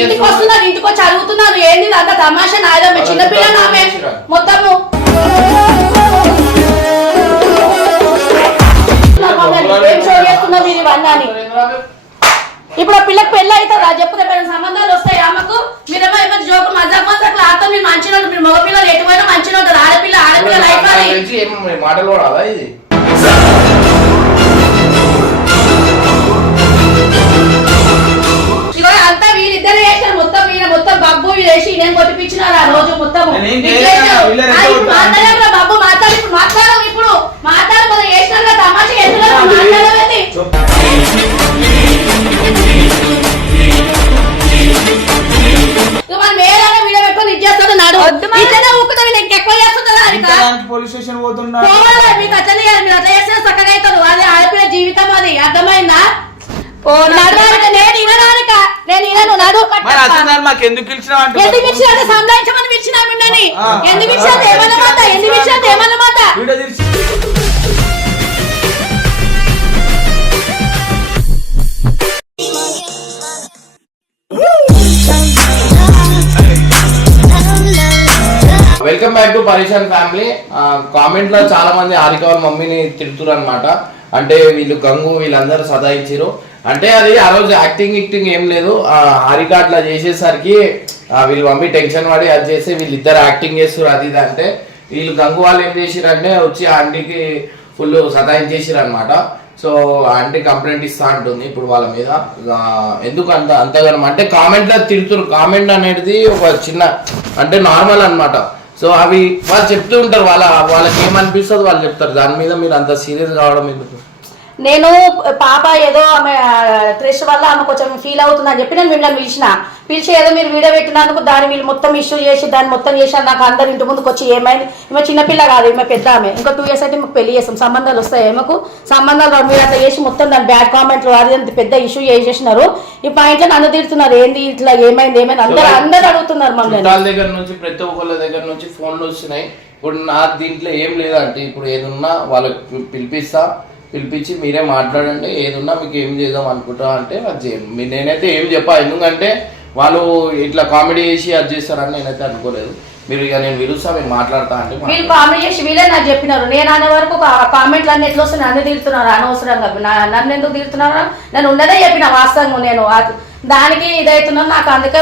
ఇంటికి వస్తున్నారు, ఇంటికి వచ్చి అడుగుతున్నారు ఏంది అంత తమాషా నాయన చిన్నపిల్ల ఆమె మొత్తము ఏం షో చేస్తున్నారు మీరు ఇవన్నీ అని. ఇప్పుడు ఆ పిల్లకి పెళ్లి అవుతుందా చెప్పు, రేపు సంబంధాలు వస్తాయి ఆమెకు. మీరేమో ఏమో జోకు మజాక్ మజాక్ ఆతో మీరు మంచిగా ఉంటుంది, మీరు మగపిల్లలు ఎటువైనా మంచిగా ఉంటుంది. ఆడపిల్ల ఆడపిల్ల లైఫ్ అని మాటలు రాదా ఇది అంతా వీళ్ళిద్దరే చేశారు మొత్తం. వీళ్ళ మొత్తం బబ్బు వేసి నేను కొట్టిపించినారు ఆ రోజు మొత్తం. మాట్లాడరా బాబు, మాట్లాడు ఇప్పుడు మాట్లాడవు, ఇప్పుడు మాట్లాడు కదా చేసినారు తమాషా ఎందులో మాట్లాడలేదు. మనం వేరే వీడియో పెట్టుకొని ఇది చేస్తాడు నాడు ఇట్లనే ఊకుతా వీళ్ళు ఇంకెక్కువ చేస్తుందా పోలీస్ స్టేషన్ పోతున్నా మీకు అట్లనే మీరు అట్లా చేస్తే చక్కగా అవుతారు. అది ఆడపిల్ల జీవితం, అది అర్థమైందా? సంధాయించమని పిలిచినా మిమ్మల్ని ఎందుకు ఇచ్చారు ఏమన్నా మాట, ఎందుకు ఇచ్చారు ఏమన్నా మాట. వెల్కమ్ బ్యాక్ టు పరేషాన్ ఫ్యామిలీ. కామెంట్ లో చాలా మంది హారిక వాళ్ళ మమ్మీని తిడుతురు అనమాట. అంటే వీళ్ళు గంగు వీళ్ళందరూ సదాయించారు అంటే అది ఆ రోజు యాక్టింగ్ ఏం లేదు. హారిక అట్లా చేసేసరికి వీళ్ళు మమ్మీ టెన్షన్ పడి అది చేసి వీళ్ళిద్దరు యాక్టింగ్ చేస్తారు అది ఇది అంటే వీళ్ళు గంగు వాళ్ళు ఏం చేసిరంటే వచ్చి ఆంటీకి ఫుల్ సతాయించేసారు అనమాట. సో ఆంటీ కంప్లైంట్ ఇస్తా అంటుంది ఇప్పుడు వాళ్ళ మీద. ఎందుకు అంతగానం అంటే కామెంట్లో తిడుతురు. కామెంట్ అనేది ఒక చిన్న అంటే నార్మల్ అనమాట. సో అవి వాళ్ళు చెప్తూ ఉంటారు, వాళ్ళకి ఏమనిపిస్తుంది వాళ్ళు చెప్తారు. దాని మీద మీరు అంత సీరియస్ కావడం ఎందుకు? నేను పాప ఏదో ఆమె స్ట్రెస్ వల్ల ఆమె కొంచెం ఫీల్ అవుతుందని చెప్పి నేను మిమ్మల్ని పిలిచి ఏదో మీరు వీడియో పెట్టినందుకు దాన్ని వీళ్ళు మొత్తం ఇష్యూ చేసి దాన్ని మొత్తం చేశారు. నాకు అందరు ఇంటి ముందుకు వచ్చి ఏమైంది ఈమె చిన్నపిల్ల కాదు, ఈమె పెద్ద ఆమె. ఇంకా 2 years అయితే మాకు పెళ్లి చేస్తాం, సంబంధాలు వస్తాయి ఏమకు సంబంధాలు మీరు అట్లా చేసి మొత్తం దాని బ్యాడ్ కామెంట్లు అది అంత పెద్ద ఇష్యూ చేసేసినారు. ఈ పాయింట్లో నన్ను తిడుతున్నారు ఏంది ఇట్లా ఏమైంది అందరు అడుగుతున్నారు మమ్మల్ని. దగ్గర నుంచి ప్రతి ఒక్కళ్ళ దగ్గర నుంచి ఫోన్లు వస్తున్నాయి. ఇప్పుడు నా దీంట్లో ఏం లేదంటే ఇప్పుడు ఏదున్నా వాళ్ళకి పిలిపించి మీరే మాట్లాడండి, ఏదున్నా మీకు ఏం చేద్దాం అనుకుంటా అంటే అది చేయండి. నేనైతే ఏం చెప్పా, ఎందుకంటే వాళ్ళు ఇట్లా కామెడీ చేసి అది చేస్తారని నేనైతే అనుకోలేదు. మీరు ఇక నేను పిలుస్తా మీరు మాట్లాడతా అంటే వీళ్ళు కామెడీ చేసి వీళ్ళే నాకు చెప్పినారు. నేను అనే వరకు కామెంట్లు అన్ని ఎట్లా వస్తే నన్ను తిడుతున్నారు అనవసరంగా. నన్ను ఎందుకు తిడుతున్నారు? నేను ఉన్నదే చెప్పిన వాస్తవంగా. నేను దానికి ఇదవుతున్నాను నాకు. అందుకే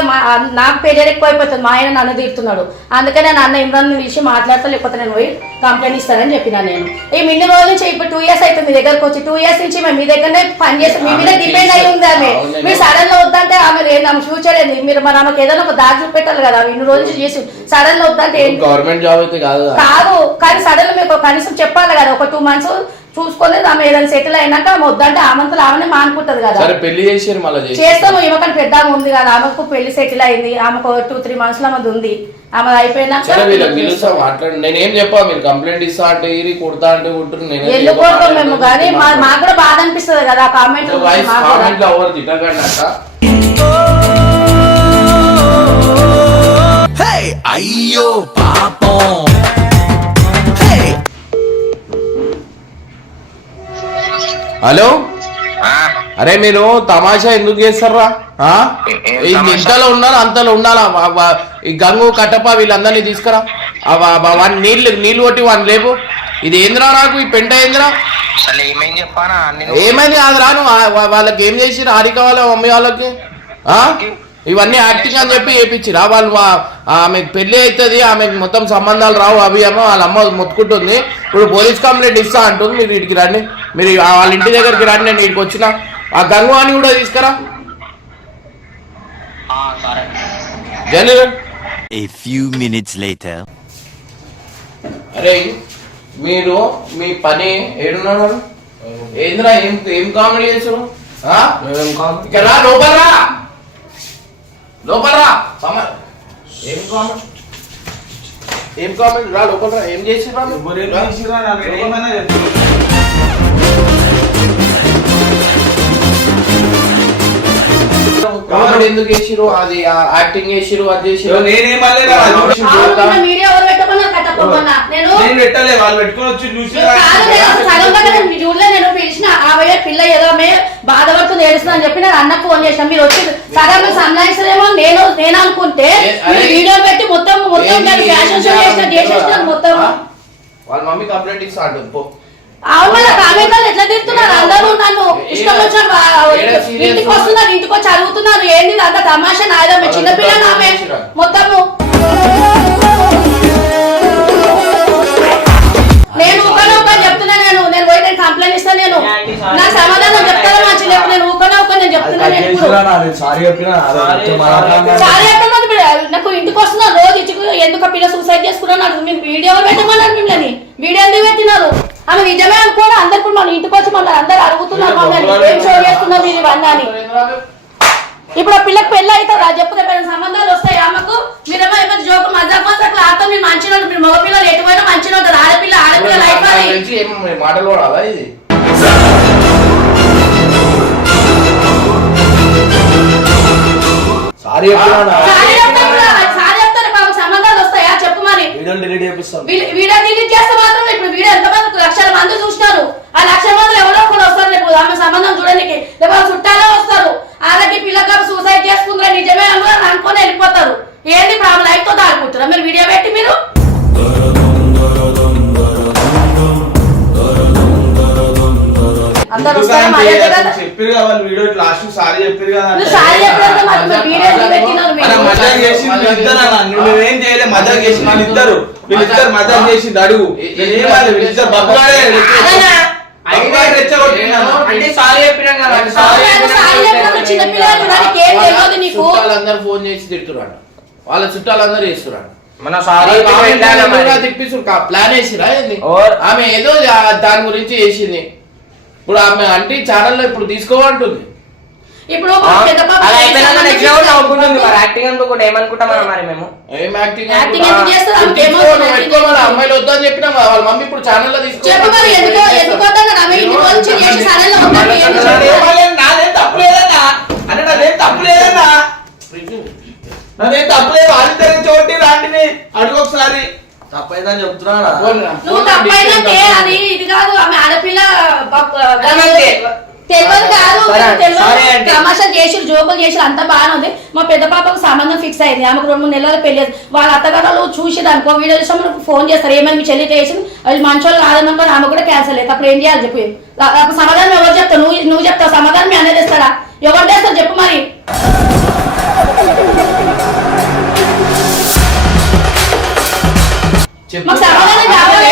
నాకు ప్రెజర్ ఎక్కువ అయిపోతుంది. మా ఆయన నన్ను తీరుతున్నాడు. అందుకే నేను అన్న ఇమ్రాన్ పిలిచి మాట్లాడతా, లేకపోతే నేను పోయి కంప్లైంట్ ఇస్తానని చెప్పిన. నేను ఇన్ని రోజుల నుంచి ఇప్పుడు 2 years అవుతుంది మీ దగ్గరకు వచ్చి. 2 years నుంచి మేము మీ దగ్గరనే పని చేస్తాం, మీ మీద డిపెండ్ అయి ఉంది ఆమె. మీరు సడన్ గా వద్దంటే ఆమె ఆమె ఫ్యూచర్ ఏంది? మీరు మరి ఆమెకు ఏదైనా ఒక దారి చూపెట్టాలి కదా. ఇన్ని రోజుల నుంచి చేసి సడన్ గా వద్దంటే గవర్నమెంట్ జాబ్ అయితే కాదు, కానీ సడన్ గా మీకు కనీసం చెప్పాలి కదా. ఒక 2 months చూసుకొని ఆమె ఏదైనా సెటిల్ అయినాక ఆమె వద్దంటే ఆమెతో ఆమెనే మానుకుంటది కదా. పెళ్లి చేస్తాము. ఈమెకని పెద్ద ఉంది కదా, ఆమెకు పెళ్లి సెటిల్ అయింది. ఆమెకు 2-3 months లో ఆమెది ఉంది. ఆమె అయిపోయినాక నేనేం చెప్పా మీరు కంప్లైంట్ ఇస్తా అంటే కొడతా అంటే వెళ్ళిపోతాం మేము. కానీ మాకు కూడా బాధ అనిపిస్తుంది కదా కామెంట్. అయ్యో పాపం. హలో, అరే మీరు తమాషా ఎందుకు చేస్తారా? ఇంతలో ఉన్నారు అంతలో ఉండాలా. ఈ గంగు కట్టప వీళ్ళందరినీ తీసుకురా. వాడిని నీళ్ళు కొట్టి వాడిని లేపు. ఇది ఏంద్రా నాకు ఈ పెంట ఏంద్రా? ఏమైంది కాదు రాను. వాళ్ళకి ఏం చేసిరు హారిక వాళ్ళ మమ్మీ వాళ్ళకి? ఇవన్నీ యాక్టింగ్ అని చెప్పి చేయించిరా వాళ్ళు. ఆమెకు పెళ్లి అవుతుంది, ఆమెకు మొత్తం సంబంధాలు రావు అవి ఏమో వాళ్ళ అమ్మ మొత్తుకుంటుంది. ఇప్పుడు పోలీస్ కంప్లైంట్ ఇస్తా అంటుంది. మీరు ఇటుకి రండి, మీరు వాళ్ళ ఇంటి దగ్గరికి రండి. నేను ఇటుకి వచ్చిన ఆ గంగు అని కూడా తీసుకురా. అరే మీరు మీ పని ఏడున్నారు? ఏంద్రా ఏం కామెడీ చేసారు? ఇక్కడ లోపల రా, లోపల రా. ఏం కామెంట్ రా లోపల రా. ఏం చేసిరా? కామెంట్ ఎందుకు చేసిరు? అది యాక్టింగ్ చేసిరు, అది చేసిరు. పిల్ల ఏదో బాధపడుతుంది చేస్తున్నా అని చెప్పి నేను అన్న ఫోన్ చేసిన. మీరు వచ్చి సరే మీరు సంలాయిస్తారేమో నేను అనుకుంటే వీడియో పెట్టి మొత్తం ఫ్యాషన్ షో చేసేసిన మొత్తం. వాళ్ళ మమ్మీ కంప్లైంట్ ఇస్తా అంటుంది పో. అవును కామెంట్లు ఎట్లా తిడుతున్నారు అందరూ, నన్ను ఇష్టం వచ్చిన ఇంటికి వస్తున్నారు, ఇంటికి వచ్చి అడుగుతున్నారు ఏంటి అంత తమాషా నాయన చిన్నపిల్లలు ఆమె మొత్తము. నేను ఊకనే చెప్తున్నా, నేను పోయి నేను కంప్లైంట్ ఇస్తాను, నేను నా సమాధానం చెప్తాను మంచి లేదు. నేను ఊకనే నేను చెప్తున్నాను సారీ చెప్పిన నాకు ఇంటికి వస్తున్నా రోజు ఇచ్చి ఎందుకు పిల్ల సూసైడ్ చేసుకున్నాను మీకు వీడియో పెట్టమన్నారు. మిమ్మల్ని వీడియో ఎందుకు పెట్టినారు? ఆమె నిజమే అనుకోని అందరు మన ఇంటికి వచ్చి మమ్మల్ని అందరు అడుగుతున్నారు మమ్మల్ని ఏం షో చేస్తున్నారు మీరు ఇవన్నీ అని. ఇప్పుడు ఆ పిల్లకి పెళ్ళి అవుతుందా చెప్పు, రేపు సంబంధాలు వస్తాయి ఆమెకు. మీరేమో ఏమైనా జోకు మజాక్ అట్లా ఆడతాం. మీరు మంచిగా ఉంటుంది, మీరు మగపిల్లలు ఎటువైనా మంచిగా ఉంటుంది. ఆడపిల్ల లైఫ్ అని మాటలు కూడా ఇది సారీ చెప్తారు బాబు సంబంధాలు వస్తాయా చెప్పు మరి. వీడియో డిలీట్ చేస్తే మాత్రం ఇప్పుడు వీడియో ఎంతమంది లక్షల మంది చూసినారు. ఆ లక్షల మంది ఎవరో కూడా వస్తారు రేపు ఆమె సంబంధం చూడడానికి, లేకపోతే చుట్టాలే వస్తారు. అలాగే పిల్లగా సూసైడ్ చేసుకుంటారా నిజమే అనుకుని వెళ్ళిపోతారు. ఏంటి ఇప్పుడు ఆమె లైఫ్ తో దాడుకుంటారా మీరు వీడియో పెట్టి? మీరు అందరూ చెప్పారు వాళ్ళు వీడియో లాస్ట్ సారీ చెప్పారు కదా. నువ్వేం చేయలే మజాక్ చేసి వీళ్ళిద్దరు మజాక్ చేసి అడుగు చుట్టాలందరూ ఫోన్ చేసి తిడుతున్నాడు, వాళ్ళ చుట్టాలందరూ చేస్తున్నాడు. మన ప్లాన్ వేసిరా ఆమె ఏదో దాని గురించి చేసింది. ఇప్పుడు ఆమె అంటే ఛానల్లో ఇప్పుడు తీసుకోమంటుంది. ఇప్పుడు అమ్మాయిలు వద్దని చెప్పినా వాళ్ళ మమ్మీ ఇప్పుడు ఛానల్లో నాదేం తప్పలేదు. వాళ్ళిద్దరు చోటి రాంటిని అడుగు ఒకసారి. తప్పైందని చెప్తున్నా నువ్వు తప్పైందంటే అది ఇది కాదు. ఆమె ఆడపిల్ల తెలియదు కాదు, తమాషా చేసి జోకులు చేసి అంతా బాగానే ఉంది. మా పెద్ద పాపకు సంబంధం ఫిక్స్ అయింది. ఆమెకు 2-3 నెలలు పెళ్లి. వాళ్ళ అత్తగారు చూసి అనుకో వీడియో చూసి మనకు ఫోన్ చేస్తారు ఏమైనా మీ చెల్లి చేసి అది మంచోళ్ళు కాదనుకో ఆమె కూడా క్యాన్సల్ అవుతుంది. అప్పుడు ఏం చేయాలి చెప్పి సమాధానం ఎవరు చెప్తావు? నువ్వు చెప్తావు సమాధానం మీ అనేది ఇస్తాడా? ఎవరు చేస్తారు చెప్పు మరి. మాకు సమాధానం కావాలి.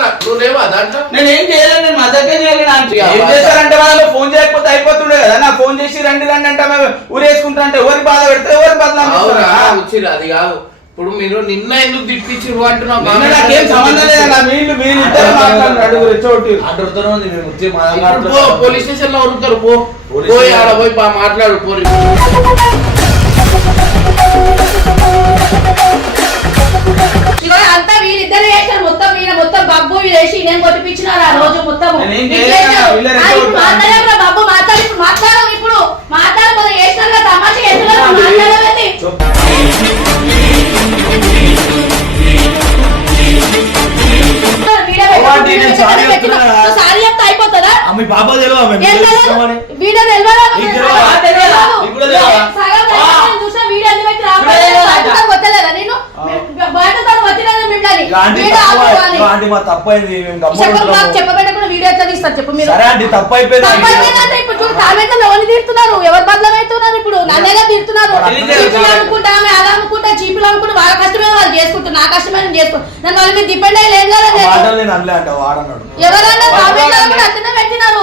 నాకు నేనేం చేయలేదు, నేను మద్దతే చేయలేదు. ఏం చేశారంటే వాళ్ళు ఫోన్ చేయకపోతే అయిపోతుండే కదా. నా ఫోన్ చేసి రండి అంటే ఊరేసుకుంటా అంటే ఎవరికి బాధ పెడితే ఎవరి బదనాలు అది కాదు. ఇప్పుడు మీరు నిన్న ఎందుకు తిప్పించారు అంటున్నాం? నాకేం సంబంధం లేదా. వీళ్ళిద్దరు మాట్లాడుతున్నారు పోలీస్ స్టేషన్ లో అడుగుతారు. పోయి ఆడ పోయి మాట్లాడు పోయి. అంతా వీళ్ళిద్దరు చేశారు మొత్తం. మొత్తం బబ్బు వేసి నేను కొట్టిపించినారు ఆ రోజు మొత్తం. బబ్బు మాట్లాడు ఇప్పుడు మాట్లాడవు. ఇప్పుడు మాట్లాడు చేసినారు తమాషా ఎదురు మాట్లాడలేదు. సారీ చెప్తా అయిపోతుందా? వీడియో తెలియదా నేను చెప్పబెట్టకుండా వీడియో ఎట్లా తీస్తారు చెప్పు మీరు? ఇప్పుడు చూడు కామెంట్లో ఎవరిని తీరుతున్నారు, ఎవరు బదలమవుతున్నారు? ఇప్పుడు నన్నేలా తీరుతున్నారు. చీపులు అనుకుంటా ఆమె అలా అనుకుంటా చీపులు అనుకుంటా వాళ్ళ కష్టమే వాళ్ళు చేసుకుంటారు, నా కష్టమే నేను చేసుకుంటా. నన్ను వాళ్ళ మీద డిపెండ్ అయ్యి లేదు కదా. ఎవరన్నా కామెంట్లో కూడా అట్లనే పెట్టినారు.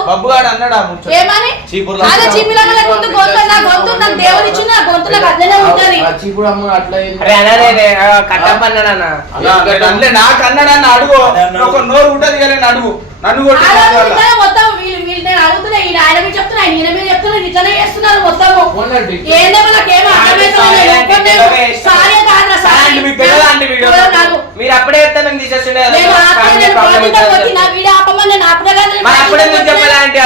ఏమని అదే చీపులు లేకుంటే గొంతు నా గొంతు నాకు దేవుడు ఇచ్చింది, నా గొంతు నాకు అట్లనే ఉంటుంది. చీపుడు అమ్మ అట్లా నాకు అన్నాడన్న అడుగు ఒక నోరు ఉంటది కదా అడుగు. నన్ను మొత్తం వీళ్ళు నేను అడుగుతున్నా. ఈయన ఆయన మీద చెప్తున్నా, ఈయన మీద చెప్తున్నా. ఇట్లనే చేస్తున్నారు మొత్తము. ఏందేమో నాకేమో మీరు అప్పుడే చెప్తే మేము తీసేస్తుండే. వీడియో ఆపమని నేను చెప్పాలంటే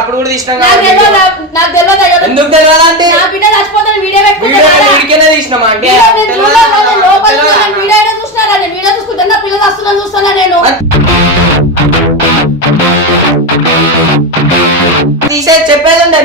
అప్పుడు కూడా తీసినాం. నాకు తెలియదు. ఎందుకు తెలియదు అంటే నా బిడ్డ చచ్చిపోతాను వీడియో వీడియోనే తీసినామా అంటే వీడియో చూసినా వీడియో చూసుకుంటా. నా పిల్లలు వస్తున్నా చూస్తున్నా నేను.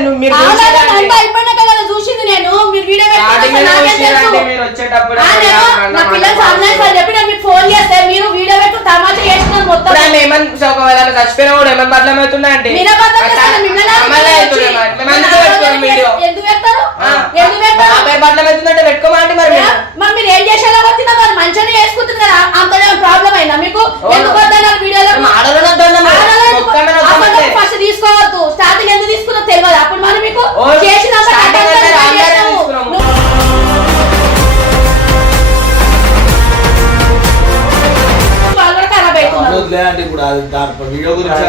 నువ్వు మీరు అవునా, చూసిరా అంతా అంటే? అయిపోయినాక కదా చూసింది నేను. మీరు వీడియో స్టార్టింగ్ పెట్టుకున్నాక లోనే నాకేం చూసిరా తెలుసు? అంటే మీరు వచ్చేటప్పుడు ఆ, నేను నా పిల్లలు సాధన చెప్పి నేను మీకు ఫోన్ చేస్తే మీరు వీడియో పెట్టు తమాషా చేస్తున్నారు మొత్తం. ఇప్పుడు ఆమె ఏమని ఒకవేళ ఆమె చచ్చిపోయినా కూడా ఏమని బదలమవుతున్నా అంటే మీరే బదలం చేస్తారు, మిమ్మల్ని అమ్మాయిలే అవుతుంది వచ్చి- మరి. మేము అందుకే పెట్టుకోం వీడియో. ఎందుకు పెడతారు? ఆ. ఎందుకు పెడతారు? ఆమె బదలమవుతుందంటే పెట్టుకోమంటే మరి మీరు. మరి మీరు ఏం చేసేలా వచ్చినా మరి మంచిగానే చేసుకుంటుంది కదా, అంత ప్రాబ్లం అయినా మీకు? ఎందుకు వద్దన్నారు వీడియోలో? మేము ఆడవాళ్ళని వద్దన్నాము. ఒక్కళ్ళని వద్దమంటే. ఫస్ట్ తీసుకోవద్దు, స్టార్టింగ్ ఎందుకు తీసుకున్నా తెలియదు. అప్పుడు మరి మీకు ఓ, చేసినాక starting అడ్డంగా అంటే ఏం అందరం చేస్తావు? తీసుకున్నాము. వాళ్ళు కూడా ఖరాబ్ అవుతున్నారు. వదిలేయండి ఇప్పుడు అది దాని వీడియో గురించి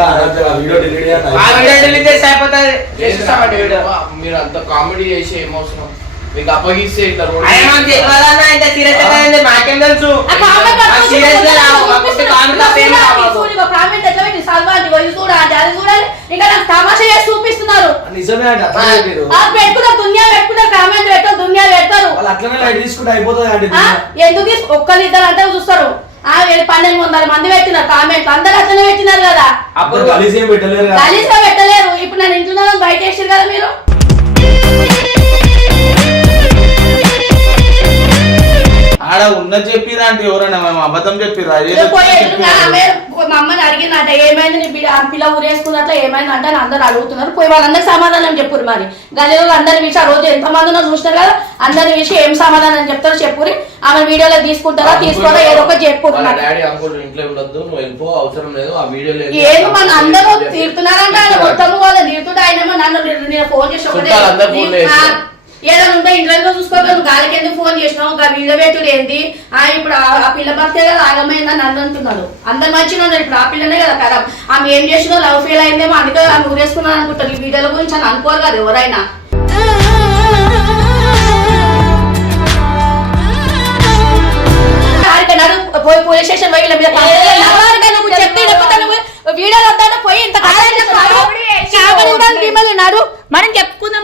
వీడియో డిలీట్ ఆ వీడియో డిలీట్ చేసి అయిపోతుంది. చేసేస్తామండి వీడియో. మీరు అంత కామెడీ చేసి ఏమవసరం, మీకు అప్పగిస్తే ఇట్లా రోడ్డు ఆయన మాకు తెలియదన్నా, ఇంత serious గా అయింది, మాకేం తెలుసు. ఆ కామెంట్ ఆ serious గా రావు, మాకు వచ్చే comment లో fame రావు. కామెంట్ ఎట్లా పెట్టి సల్వా అంటే ఇది చూడాలి అది చూడాలి, ఇంకా నాకు తమాషా చేసి చూపిస్తున్నారు. నిజమే అండి అట్లా మీరు ఆ పెట్టుకున్నారు, దునియా పెట్టుకున్నారు, కామెంట్ పెట్టారు, దునియా పెడతారు. వాళ్ళు అట్లనే లైట్ తీసుకుంటే అయిపోతుంది అండి ఆ, ఎందుకు ఒక్కరు ఇద్దరు అంటే చూస్తారు. 1200 మంది పెట్టినారు కామెంట్, అందరు అట్లనే పెట్టినారు కదా. అప్పుడు కలిసి ఏం పెట్టలేరు కదా. గలీజ్గా పెట్టలేరు. ఇప్పుడు నేను ఇంట్లో బయట వేసారు కదా మీరు. ఆడ ఉన్నది చెప్పిరా అంటే ఎవరైనా మేము అబద్ధం చెప్పిరా ఇక పోయి ఎదురుగా ఆమె మా అమ్మని అడిగిందంట, ఏమైంది నీ బిడ్డ ఆ పిల్ల ఊరేసుకున్నట్ల ఏమైంది అంటే అందరు అడుగుతున్నారు. పోయి వాళ్ళందరికి సమాధానం చెప్పురు. మరి గలీలో అందరి విషయం ఆ రోజు ఎంతమంది ఉన్నారు చూసినారు కదా, అందరి విషయం ఏం సమాధానం చెప్తారో చెప్పురి. ఆమె వీడియోలో తీసుకుంటారా తీసుకోరా ఏదో ఒకటి చెప్పురు. డాడీ అంకుల్ ఇంట్లో ఉండొద్దు, నువ్వు వెళ్ళిపో, అవసరం లేదు, ఆ వీడియో ఏం మన అందరూ తీరుతున్నారంటే ఆయన మొత్తము వాళ్ళు తీరుతుంటే ఆయనేమో నన్ను నేను ఫోన్ చేసి ఒకటే చుట్టాలు అందరూ ఫోన్లు చేస్తారు. ఏదైనా ఉంటే ఇంట్లో చూసుకోవాలి, నువ్వు గాలికి ఎందుకు ఫోన్ చేసినావు, ఇంకా వీడియో పెట్టుడు ఏంటి, ఇప్పుడు ఆ పిల్ల భర్తే కదా ఆగమైందని నన్ను అంటున్నాడు. అందరు మంచిగా ఉన్నారు, ఇప్పుడు ఆ పిల్లనే కదా ఖరాబ్. ఆమె ఏం చేసినో లవ్ ఫెయిల్ అయిందేమో అందుకే ఆమె ఊరేసుకున్నాను అనుకుంటారు. ఈ వీడియోల గురించి అని అనుకోరు కదా ఎవరైనా. పోయి పోలీస్ స్టేషన్ పోయి వీడియో వద్దాను పోయి ఇంత నాడు మనం చెప్పుకుందాం.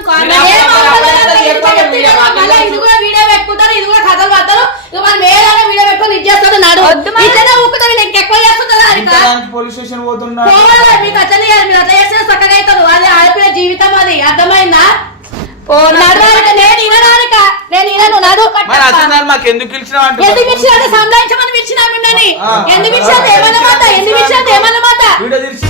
ఇది కూడా వీడియో పెట్టుకుంటారు, ఇది కూడా కథలు పడతారు. ఇక మనం ఏదైనా వీడియో పెట్టుకొని ఇది చేస్తాడు నాడు ఇట్లనే ఊపుతారు. ఇంకెక్కువ చేస్తుంటారా పోలీస్ స్టేషన్ పోతున్నా మీకు అట్లా చేయాలి. మీరు అట్లా చేస్తే చక్కగా అవుతారు. అది ఆడపిల్ల జీవితం, అది అర్థమైందా? నేను ఇనను నాడు మరి అసలు మాకు ఎందుకు పిలిచినావు అంటే ఎందుకు ఇచ్చినా సంధానించమని పిలిచినా మిమ్మల్ని. ఎందుకు ఇచ్చినా ఏమన్నా మాట, ఎందుకు ఇచ్చినా ఏమన్నా మాట. వీడియో తీసి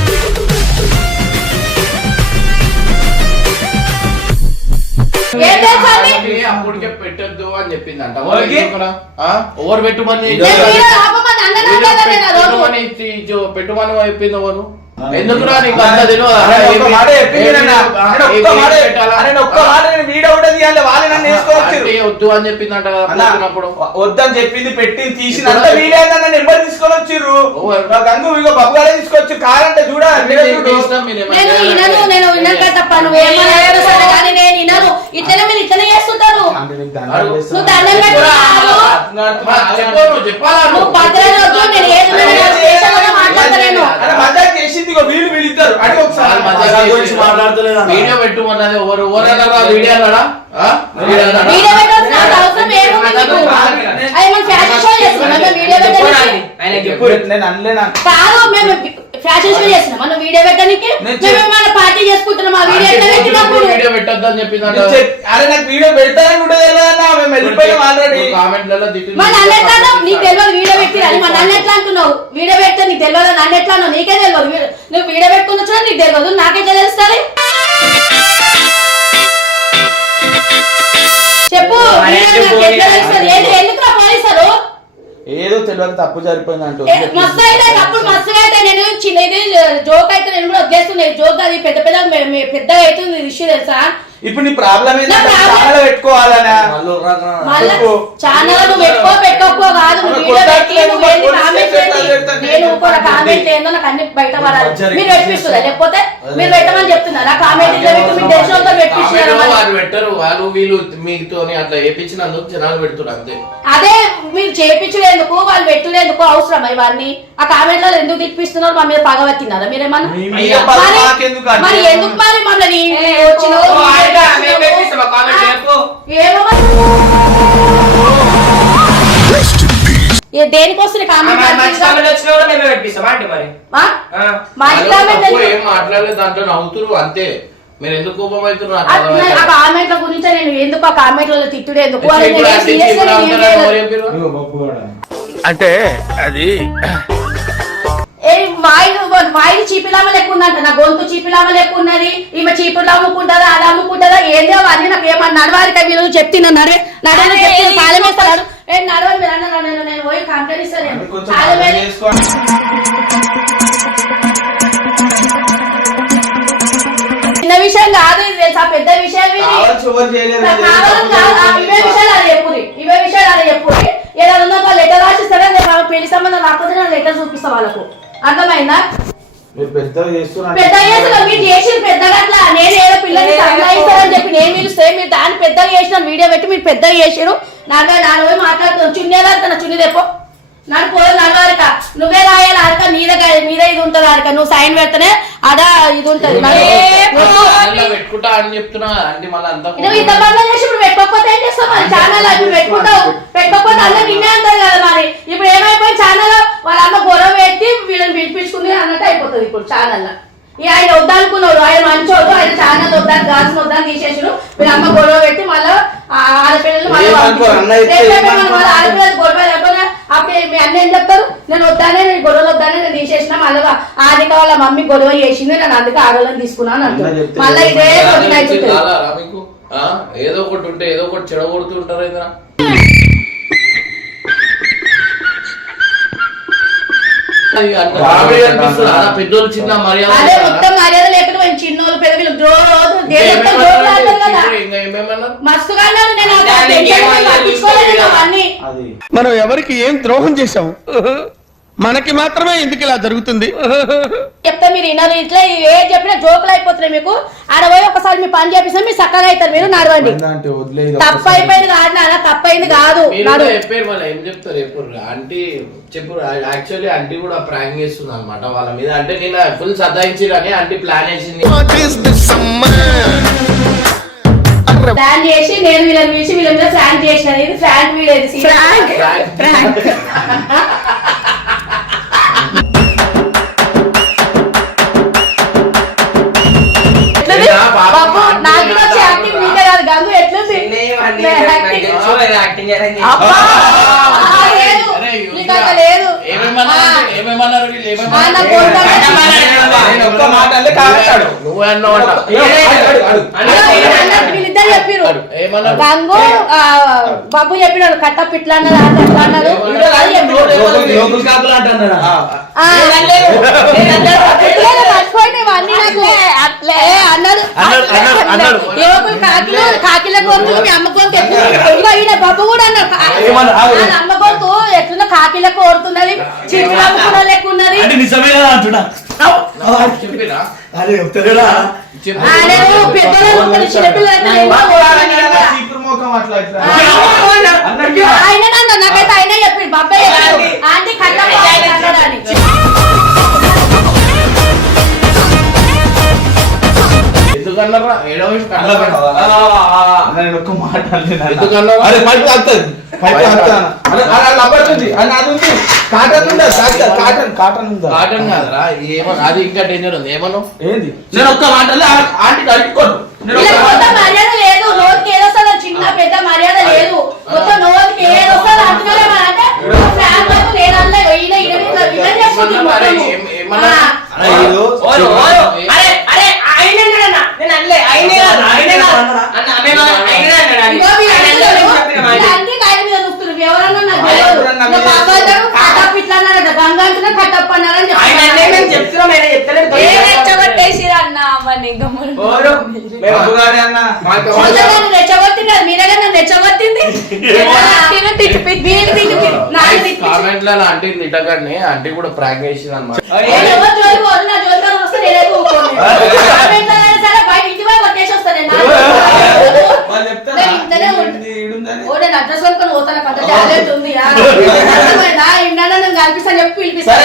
ఏం తెలుసా అండి? అప్పటికే పెట్టొద్దు అని చెప్పిందంట. ఎవరికి? ఓవర్ పెట్టుమని నేను వీడియో ఆపమని అన్ననే కదా నేను ఆ రోజు. పెట్టుమని చెప్పింది ఎవరు? ఎందుకురా నీకు అంత తెలియదా? ఒక్క మాట చెప్పింది నాన్న. ఒక్క మాట నేను ఒక్క మాట నేను వీడియో కూడా తీయాలి, వాళ్ళు నన్ను వేసుకోవచ్చు. అంటే వద్దు అని చెప్పిందంట కదా పెట్టినప్పుడు. వద్దని చెప్పింది పెట్టింది తీసినంత వీడియో అన్న నెంబర్ తీసుకొని వచ్చిర్రు. ఓవర్. గంగు ఇగో బాబుగారే తీసుకొచ్చి కారంటే చూడ నేను చేసినా మీరు ఏమైనా నేను చేయాలంటే వినను, నేను వినను కదా తప్ప. నువ్వు ఏమన్నా సరే కానీ నేను వినను. ఇట్లనే మీరు ఇట్లనే చేస్తుంటారు. నువ్వు దండం పెట్టుకున్నావు, చెప్పు, నువ్వు చెప్పాలా నువ్వు నువ్వు? భద్రత వద్దు. నేను ఏది స్టేషన్లో మాట్లాడతా నేను. మజాక్ చేసింది ఇగో వీళ్ళిద్దరు అడిగి ఒకసారి దాని గురించి మాట్లాడతలేదు అన్న. వీడియో పెట్టమన్నది ఎవరు? ఎవరన్నా వీడియో అన్నాడా? వీడియో అన్నాడా? వీడియో పెట్టాల్సిన అవసరం ఏముంది నీకు? అది మనం ఫ్యాషన్ షో చేస్తున్నాం, మేము వీడియో పెట్టడానికి ఆయన చెప్పు నేను అనలేనా కాదు. మేము ఫ్యాషన్ షో చేస్తున్నాం, మనం వీడియో పెట్టడానికి. మేము మన పార్టీ చేసుకుంటున్నాం. ఆ వీడియో ఎట్లా పెట్టినప్పుడు వీడియో పెట్టొద్దు అని చెప్పిందంట. అరే నాకు వీడియో పెడతానని కూడా తెలియదన్నా మేము వెళ్ళిపోయాం ఆల్రెడీ కామెంట్లలో తిట్టింది. మన నన్ను ఎట్లా అన్నావు? నీకు తెలియదు వీడియో పెట్టిరని. మన నన్ను ఎట్లా అంటున్నావు? వీడియో పెడితే నీకు తెలియదు, నన్ను ఎట్లా అన్నావు? నీకే తెలియదు. నువ్వు వీడియో పెట్టుకుని వచ్చినా నీకు తెలియదు, నాకెట్లా తెలుస్తుంది? చెప్పు, వీడియో నాకు ఎట్లా తెలుస్తుంది? ఎందుకు పోలీసారు ఏదో తెలియక తప్పు జరిపోయింది అంటూ మస్తు అయితే అప్పుడు మస్తుగా అయితే నేను చిన్న ఇది జోక్ అయితే నేను కూడా వదిలేస్తున్నాయి. జోక్ అది పెద్ద పెద్దగా అవుతుంది ఇష్యూ తెలుసా? ఇప్పుడు నీ ప్రాబ్లం ఏంటంటే నా problem- ఛానల్ పెట్టుకోవాలనా మళ్ళీ ఒక రకం మళ్ళా చెప్పు. ఛానల్ నువ్వు పెట్టుకోకపో కాదు, నువ్వు వీడియో పెట్టి నువ్వు ఏంది కామెంట్ చేయండి. నేను కూడా కామెంట్ ఏందో నాకు అన్ని బయట పడాలి. మీరు పెట్టిస్తున్నా లేకపోతే మీరు పెట్టమని చెప్తున్నారు. ఆ కామెంట్ మీకు తెలిసినంత పెట్టిస్తున్నారు. కామెంట్లో వారు పెట్టరు, వాళ్ళు వీళ్ళు మీతో అట్లా వేయించినందుకు జనాలు పెడుతున్నారు అంతే. అదే మీరు చేపించలేందుకు వాళ్ళు పెట్టులేందుకు అవసరం ఇవన్నీ. ఆ కామెంట్ లో ఎందుకు తిప్పిస్తున్నారు? మా మీద పగవచ్చినారా మీరేమన్నా? మీ మీద పగ మాకెందుకు అంటే? మరి ఎందుకు మరి మమ్మల్ని వచ్చినావు? ఏమో దేనికోసం కామెంట్ వచ్చినా కూడా మేమే పెట్టిస్తాం అంటే మరి మా ఇంటి కామెంట్ తప్పు ఏం మాట్లాడలేదు, దాంట్లో నవ్వుతురు అంతే. మీరు ఎందుకు కోపం అవుతున్నారు ఆ కామెంట్ల గురించి నేను ఎందుకు ఆ కామెంట్లలో తిట్టుడు ఎందుకు అని నేను serious గా నేను ఏం చేయలేదు. ఇగో పప్పు కూడా. అంటే అది వాయిల్ చీపిలామ లెక్క ఉందంట, నా గొంతు చీపిలామ లెక్క ఉన్నది, ఈమె చీపులు అమ్ముకుంటుందా అది అమ్ముకుంటుందా ఏందో అవన్నీ నాకు ఏమన్నా నడవాలి మీరు చెప్తున్నా నడవని చెప్తే కాలం వేస్తాడు నడవని మీరు అన్నారు నేను పోయి కంప్లైంట్ ఇస్తాను కొంచెం కాలం అర్థం వేసి చేసుకో. చిన్న విషయం కాదు ఇది తెలుసా, పెద్ద విషయం ఇది. కావాల్సి ఎవరు చేయలేదు. కావాలని కాదు, ఇవే విషయాలు అది చెప్పుది, ఇవే విషయాలు అది చెప్పుది. ఏదైనా ఉందో ఒక లెటర్ రాసిస్తారా పెళ్లి సంబంధం రాకపోతే నేను లెటర్ చూపిస్తా వాళ్ళకు, అర్థమైందా? మీరు పెద్దగా చేస్తున్నారు. పెద్ద చేసిన మీరు చేసిన పెద్దగా అట్లా నేను ఏదో పిల్లల్ని సంపాదిస్తారని చెప్పి నేను పిలిస్తే మీరు దాన్ని పెద్దగా చేసిన వీడియో పెట్టి మీరు పెద్దగా చేసారు. నాన్న పోయి మాట్లాడుతున్నావు చున్నేదారుతా చున్ని తెప్పో నన్ను పోయి నడవారిక నువ్వే రాయాలి అరక మీద ఇది ఉంటది అరక నువ్వు సైన్ పెడితేనే అదా ఇది ఉంటది పెట్టుకుంటా అని చెప్తున్నా అంటే మళ్ళీ అంతా నువ్వు ఇంత బంధం చేసి ఇప్పుడు పెట్టుకోకపోతే ఏం చేస్తావు మరి ఛానల్ అది పెట్టుకుంటావు పెట్టుకోకపోతే అందరూ నిన్నే అంటారు కదా మరి ఇప్పుడు ఏమైపోయి ఛానల్ వాళ్ళ అమ్మ గొడవ పెట్టి వీళ్ళని పిలిపించుకుని అన్నట్టు అయిపోతుంది ఇప్పుడు ఛానల్. ఆయన వద్దనుకున్నారు, ఆయన మంచోడు, ఆయన ఛానల్ వద్దాను గాల్సిన వద్దాను తీసేసారు. వీళ్ళ అమ్మ గొడవ పెట్టి మళ్ళీ ఆడపిల్లలు ఆడపిల్లలు గొడవ లేకపోతే అప్పుడు మీ అన్న ఏం చెప్తారు, నేను వద్దానే నేను గొడవలు వద్దానే నేను తీసేసిన మళ్ళీ ఆదిక వాళ్ళ మమ్మీ గొడవ చేసింది నేను అందుకే ఆడవాళ్ళని తీసుకున్నాను అంటారు. మళ్ళీ ఇదే మీకు ఏదో ఒకటి ఉంటే ఏదో ఒకటి చెడగొడుతుంటారు అయితే పెద్దోళ్ళు చిన్న అదే మొత్తం మర్యాద లేకుండా చిన్నోళ్ళు పెద్దలు మస్తుగా మనం ఎవరికి ఏం ద్రోహం చేశాం, మనకి మాత్రమే ఎందుకు ఇలా జరుగుతుంది? చెప్తా మీరు వినరు, ఇట్లా ఏ చెప్పినా జోకులు అయిపోతున్నాయి మీకు. ఆడ పోయి ఒకసారి మీ పని చేపిస్తే మీరు చక్కగా అవుతారు, మీరు నడవండి. తప్పు అయిపోయింది కాదు నాన్న, తప్పైంది కాదు. చెప్పారు మళ్ళీ ఏం చెప్తారు ఎప్పుడు ఆంటీ చెప్పు. యాక్చువల్లీ ఆంటీ కూడా ప్రాంక్ చేస్తుంది అనమాట వాళ్ళ మీద. అంటే నేను ఫుల్ సతాయించిరని ఆంటీ ప్లాన్ వేసింది. ప్లాన్ చేసి నేను వీళ్ళని పిలిచి వీళ్ళ మీద ఫ్రాంక్ చేసిన. ఇది ఫ్రాంక్ వీడియో, బాబు నాకు వచ్చే యాక్టింగ్ మీదే కాదు గంగు ఎట్లుంది లేదు ఏమేమన్నారు వీళ్ళిద్దరు చెప్పారు గంగు బాబు చెప్పినాడు కట్ట పిట్లా అన్నారు అట్లా అన్నారు మర్చిపోయినా ఇవన్నీ నాకు అన్నారు. కాకిల గొంతు మీ అమ్మ గొంతు ఎట్లా ఈయన బాబు కూడా అన్నారు అమ్మ గొంతు ఎట్లున్నా కాకిలకు ఓడుతున్నది చిరుల అమ్ముకున్న లెక్క ఉన్నది. ఆయన నాకైతే ఆయన చెప్పాడు బాబాయ్ ఆంటీ కట్ట ఎందుకన్నారా ఒక్క మాట కాటన్ కాదరా అది ఇంకా డేంజర్ ఉంది. ఏమన్నా ఏంది నేను ఒక్క మాట ఆంటీ కట్టుకోను. మర్యాద లేదు, నోటికి ఏదొస్తుందో చిన్న పెద్ద మర్యాద లేదు. మొత్తం నోటికి ఏదొస్తుందో అంటున్నారే అంటే ఆంటీ తిట్టగానే ఆంటీ కూడా ప్రాంక్ చేసింది అనమాట. అడ్రస్ వరకు పోతాను కొంత టాలెంట్ ఉంది కనిపిస్తాను చెప్పి పిలిపిస్తాను.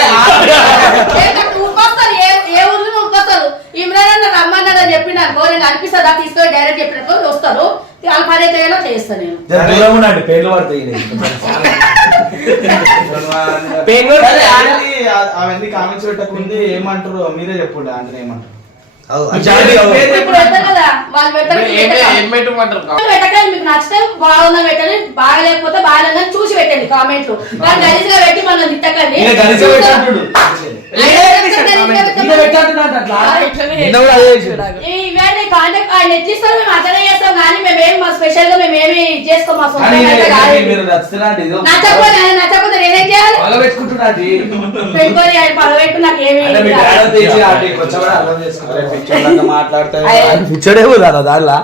ఊరుకొస్తారు ఏ ఊర్లో ఊరుకొస్తారు. ఇమ్రాన్ అన్న రమ్మన్నారని చెప్పి నాకు నేను కనిపిస్తా తీసుకొని డైరెక్ట్ చెప్పినట్టు వస్తారు. వాళ్ళ పని అయితే చేస్తాను నేను. పేర్లు పడతాయి అవన్నీ కామెంట్స్ పెట్టకుంది ఏమంటారు మీరే చెప్పండి. అంటే ఏమంటారు ఇప్పుడు పెడతారు కదా వాళ్ళు పెడతారు ఏం పెట్టమంటారు పెట్టకండి, మీకు నచ్చితే బాగుందని పెట్టండి, బాగలేకపోతే బాగాలేదని చూసి పెట్టండి కామెంట్లు. వాళ్ళు గలీజ్గా పెట్టి మనం తిట్టకండి. ఇవన్నీ కాంటాక్ట్ ఆయన ఎట్లిస్తారు, మేము అతనే చేస్తాం కానీ మేమేం మా స్పెషల్ గా మేమేమి చేసుకోం. మా సొంత నచ్చకపోతే నేనేం చేయాలి? పెట్టుకొని ఆయన పగబెట్టు నాకేమి మాట్లాడతా పిచ్చడే దానిలా